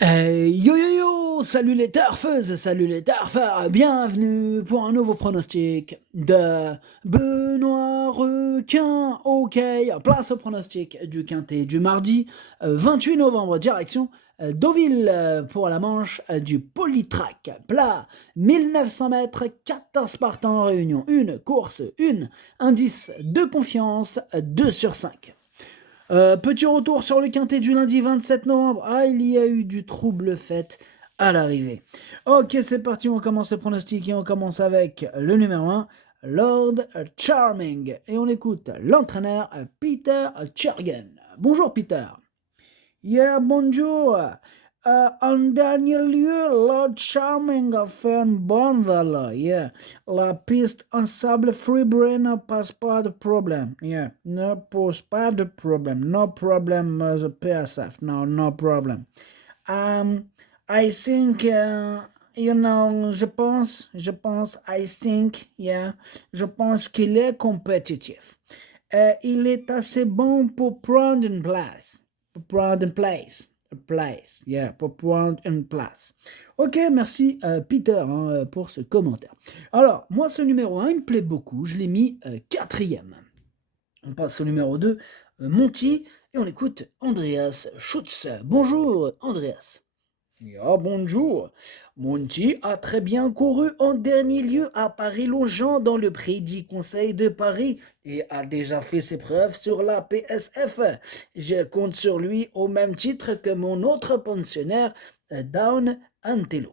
Yo yo yo! Salut les turfeuses, salut les turfeurs, bienvenue pour un nouveau pronostic de Benoît Requin. Ok, place au pronostic du quintet du mardi 28 novembre, direction Deauville pour la manche du Polytrack. Plat 1900 mètres, 14 partants en réunion, une course, une indice de confiance 2 sur 5. Petit retour sur le quintet du lundi 27 novembre. Ah, il y a eu du trouble fait à l'arrivée. Ok, c'est parti, on commence le pronostic et on commence avec le numéro 1, Lord Charming. Et on écoute l'entraîneur Peter Chergen. Bonjour Peter. Yeah, bonjour. En dernier lieu, Lord Charming a fait un bon vol. Yeah. La piste en sable fibré ne pose pas de problème. Yeah. Ne pose pas de problème. No problem as a PSF. No, no problem. I think, I think, yeah, je pense qu'il est compétitif. Il est assez bon pour prendre une place. Pour prendre une place. A place, yeah, pour prendre une place. Ok, merci Peter pour ce commentaire. Alors, moi, ce numéro 1, il me plaît beaucoup. Je l'ai mis quatrième. On passe au numéro 2, Monty, et on écoute Andreas Schutz. Bonjour Andreas. Ja, bonjour. Monty a très bien couru en dernier lieu à Paris-Longchamp dans le prix du Conseil de Paris et a déjà fait ses preuves sur la PSF. Je compte sur lui au même titre que mon autre pensionnaire, Down Antello.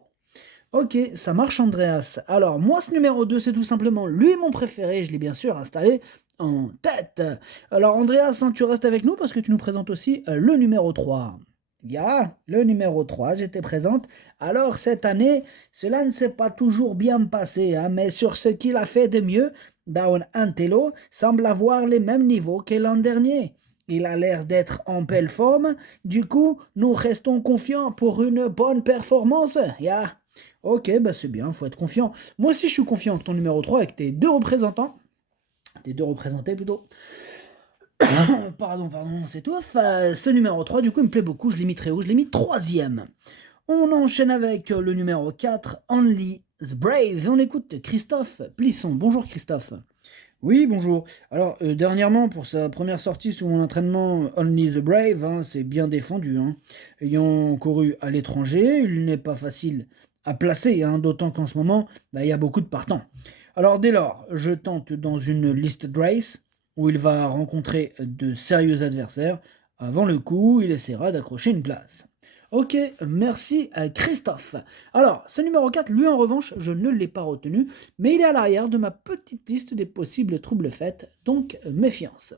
Ok, ça marche Andreas. Alors, moi, ce numéro 2, c'est tout simplement lui mon préféré. Je l'ai bien sûr installé en tête. Alors, Andreas, tu restes avec nous parce que tu nous présentes aussi le numéro 3. Le numéro 3, j'étais présente. Alors, cette année, cela ne s'est pas toujours bien passé, mais sur ce qu'il a fait de mieux, Down Antello semble avoir les mêmes niveaux que l'an dernier. Il a l'air d'être en belle forme. Du coup, nous restons confiants pour une bonne performance. Ok, bah c'est bien, faut être confiant. Moi aussi, je suis confiant que ton numéro 3 avec tes deux représentants, tes deux représentés plutôt. Pardon, c'est tout. Ce numéro 3, du coup, il me plaît beaucoup. Je l'ai mis très haut, je l'ai mis troisième. On enchaîne avec le numéro 4, Only the Brave. Et on écoute Christophe Plisson. Bonjour Christophe. Oui, bonjour. Alors, dernièrement, pour sa première sortie sous mon entraînement Only the Brave, c'est bien défendu. Ayant couru à l'étranger, il n'est pas facile à placer, d'autant qu'en ce moment, il y a beaucoup de partants. Alors, dès lors, je tente dans une liste de race où il va rencontrer de sérieux adversaires. Avant le coup, il essaiera d'accrocher une place. Ok, merci Christophe. Alors, ce numéro 4, lui en revanche, je ne l'ai pas retenu, mais il est à l'arrière de ma petite liste des possibles troubles faits, donc méfiance.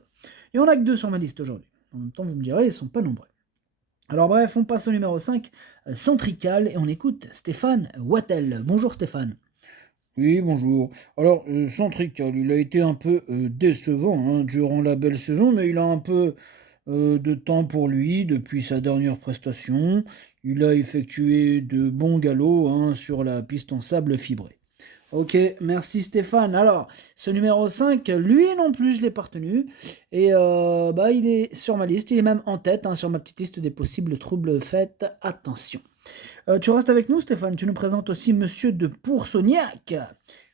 Et on n'a que deux sur ma liste aujourd'hui. En même temps, vous me direz, ils ne sont pas nombreux. Alors bref, on passe au numéro 5, Centrical, et on écoute Stéphane Wattel. Bonjour Stéphane. Oui, bonjour. Alors, Centrical, il a été un peu décevant durant la belle saison, mais il a un peu de temps pour lui depuis sa dernière prestation. Il a effectué de bons galops sur la piste en sable fibré. Ok, merci Stéphane. Alors, ce numéro 5, lui non plus, je l'ai pas retenu. Et il est sur ma liste, il est même en tête sur ma petite liste des possibles troubles faits. Attention. Tu restes avec nous Stéphane, tu nous présentes aussi Monsieur de Poursognac.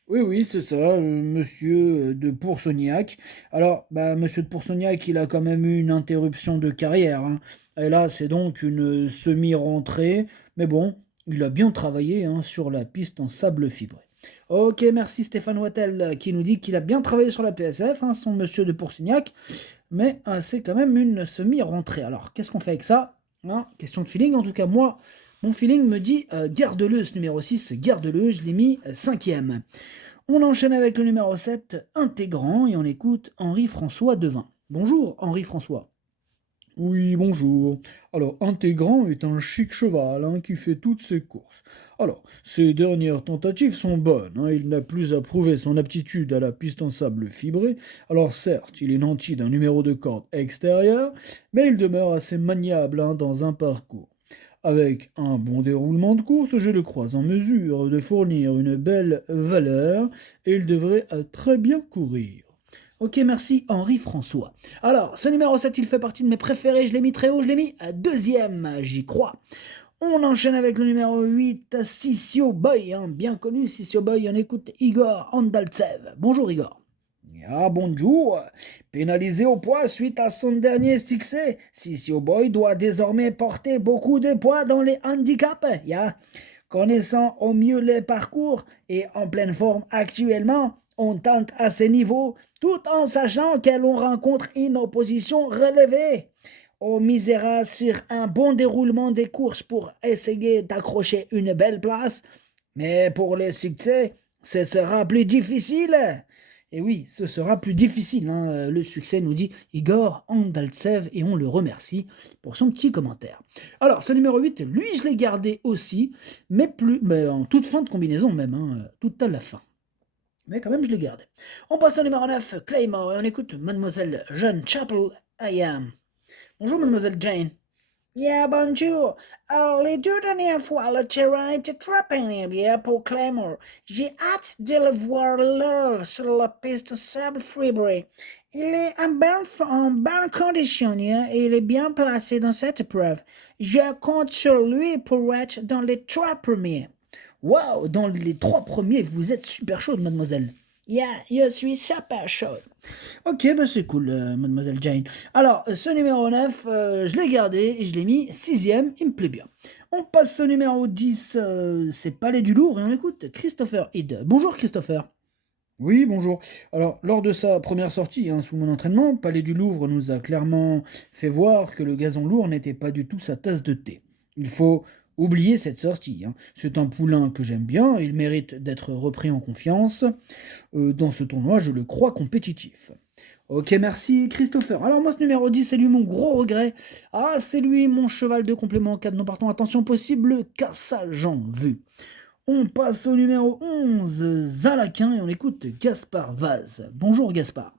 Oui, oui, c'est ça, monsieur de Poursognac. Alors, monsieur de Poursognac, il a quand même eu une interruption de carrière. Et là, c'est donc une semi-rentrée. Mais bon, il a bien travaillé sur la piste en sable fibré. Ok, merci Stéphane Wattel qui nous dit qu'il a bien travaillé sur la PSF, son Monsieur de Poursignac, mais c'est quand même une semi-rentrée. Alors, qu'est-ce qu'on fait avec ça? Question de feeling, en tout cas, moi, mon feeling me dit garde-le, ce numéro 6, garde-le, je l'ai mis cinquième. On enchaîne avec le numéro 7, intégrant, et on écoute Henri-François Devin. Bonjour Henri-François. Oui, bonjour. Alors, Intégrant est un chic cheval qui fait toutes ses courses. Alors, ses dernières tentatives sont bonnes. Il n'a plus à prouver son aptitude à la piste en sable fibré. Alors, certes, il est nanti d'un numéro de corde extérieur, mais il demeure assez maniable dans un parcours. Avec un bon déroulement de course, je le crois en mesure de fournir une belle valeur et il devrait très bien courir. Ok, merci Henri-François. Alors, ce numéro 7, il fait partie de mes préférés, je l'ai mis très haut, je l'ai mis à deuxième, j'y crois. On enchaîne avec le numéro 8, Sissio Boy, hein, bien connu Sissio Boy, on écoute Igor Andaltsev. Bonjour Igor. Ah bonjour, pénalisé au poids suite à son dernier succès, Sissio Boy doit désormais porter beaucoup de poids dans les handicaps. Connaissant au mieux les parcours et en pleine forme actuellement, on tente à ce niveau tout en sachant que l'on rencontre une opposition relevée. On misera sur un bon déroulement des courses pour essayer d'accrocher une belle place, mais pour le succès, ce sera plus difficile. Et oui, ce sera plus difficile, hein, le succès, nous dit Igor Andaltsev, et on le remercie pour son petit commentaire. Alors, ce numéro 8, lui, je l'ai gardé aussi, mais en toute fin de combinaison même, hein, tout à la fin. Mais quand même, je l'ai gardé. On passe au numéro 9, Claymore, et on écoute Mademoiselle Jeanne Chapel, I Am. Bonjour, Mademoiselle Jane. Yeah, bonjour. Les deux dernières fois, le terrain était trop pénible pour Claymore. J'ai hâte de le voir live sur la piste de sable Freebury. Il est en bonne condition et il est bien placé dans cette épreuve. Je compte sur lui pour être dans les 3 premiers. Waouh, dans les 3 premiers, vous êtes super chaude, mademoiselle. Yeah, je suis super chaude. Ok, bah c'est cool, mademoiselle Jane. Alors, ce numéro 9, je l'ai gardé et je l'ai mis 6ème, il me plaît bien. On passe au numéro 10, c'est Palais du Louvre, et on écoute Christopher Hyde. Bonjour Christopher. Oui, bonjour. Alors, lors de sa première sortie, hein, sous mon entraînement, Palais du Louvre nous a clairement fait voir que le gazon lourd n'était pas du tout sa tasse de thé. Il faut oublier cette sortie, hein. C'est un poulain que j'aime bien, il mérite d'être repris en confiance. Dans ce tournoi, je le crois compétitif. Ok, merci Christopher. Alors moi, ce numéro 10, c'est lui mon gros regret. Ah, c'est lui mon cheval de complément en cas de non partant. Attention possible, cassage en vue. On passe au numéro 11, Zalaquin, et on écoute Gaspard Vaz. Bonjour Gaspard.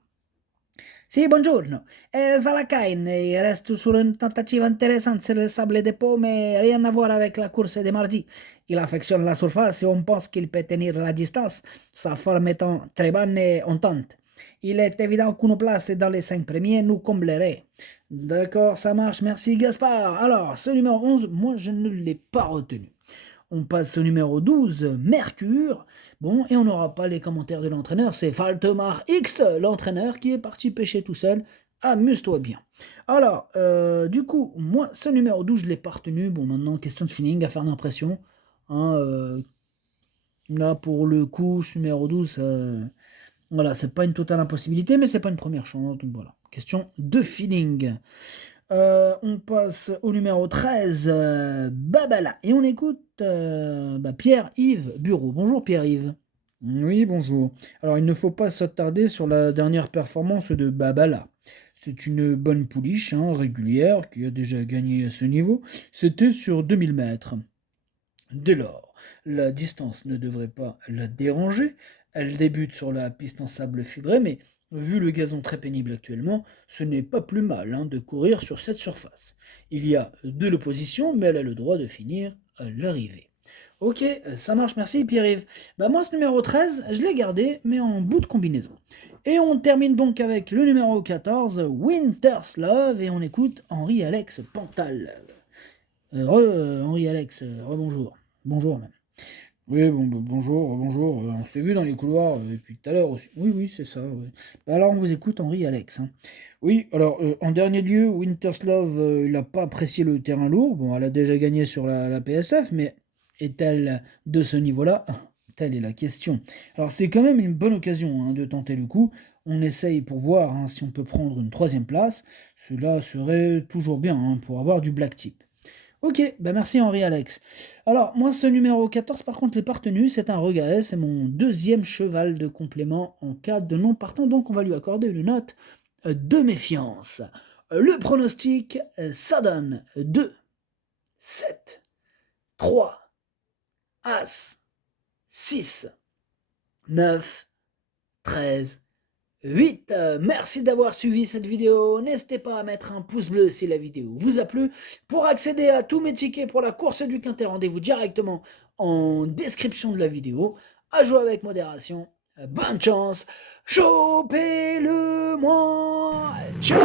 Sì, buongiorno. Zalakain, il reste sur une tentative intéressante sur le sable des Paux, mais rien à voir avec la course de mardi. Il affectionne la surface et on pense qu'il peut tenir la distance, sa forme étant très bonne et on tente. Il est évident qu'une place dans les 5 premiers nous comblerait. D'accord, ça marche, merci Gaspard. Alors, ce numéro 11, moi je ne l'ai pas retenu. On passe au numéro 12, Mercure. Bon, et on n'aura pas les commentaires de l'entraîneur, c'est Faltemar X, l'entraîneur, qui est parti pêcher tout seul. Amuse-toi bien. Alors, du coup, moi, ce numéro 12, je ne l'ai pas retenu. Bon, maintenant, question de feeling, à faire d'impression. Hein, là, pour le coup, ce numéro 12, voilà, c'est pas une totale impossibilité, mais c'est pas une première chance. Donc voilà, question de feeling. On passe au numéro 13, Babala, et on écoute Pierre-Yves Bureau. Bonjour Pierre-Yves. Oui, bonjour. Alors, il ne faut pas s'attarder sur la dernière performance de Babala. C'est une bonne pouliche, hein, régulière, qui a déjà gagné à ce niveau. C'était sur 2000 mètres. Dès lors, la distance ne devrait pas la déranger. Elle débute sur la piste en sable fibré, mais vu le gazon très pénible actuellement, ce n'est pas plus mal, hein, de courir sur cette surface. Il y a de l'opposition, mais elle a le droit de finir à l'arrivée. Ok, ça marche, merci Pierre-Yves. Bah moi, ce numéro 13, je l'ai gardé, mais en bout de combinaison. Et on termine donc avec le numéro 14, Winter's Love, et on écoute Henri-Alex Pantal. Henri-Alex, rebonjour. Bonjour même. Oui, bon, bonjour, bonjour. On s'est vu dans les couloirs depuis tout à l'heure aussi. Oui, oui, c'est ça. Ouais. Bah alors, on vous écoute, Henri-Alex. Hein. Oui, alors, en dernier lieu, Winter's Love, il n'a pas apprécié le terrain lourd. Bon, elle a déjà gagné sur la PSF, mais est-elle de ce niveau-là? Telle est la question. Alors, c'est quand même une bonne occasion, hein, de tenter le coup. On essaye pour voir, hein, si on peut prendre une 3e place. Cela serait toujours bien, hein, pour avoir du black tip. Ok, bah merci Henri-Alex. Alors, moi, ce numéro 14, par contre, l'ai pas retenu, c'est un regret, c'est mon 2e cheval de complément en cas de non partant, donc on va lui accorder une note de méfiance. Le pronostic, ça donne 2, 7, 3, As, 6, 9, 13, 8. Merci d'avoir suivi cette vidéo. N'hésitez pas à mettre un pouce bleu si la vidéo vous a plu. Pour accéder à tous mes tickets pour la course du Quintet, rendez-vous directement en description de la vidéo. À jouer avec modération. Bonne chance. Chopez-le moi. Ciao.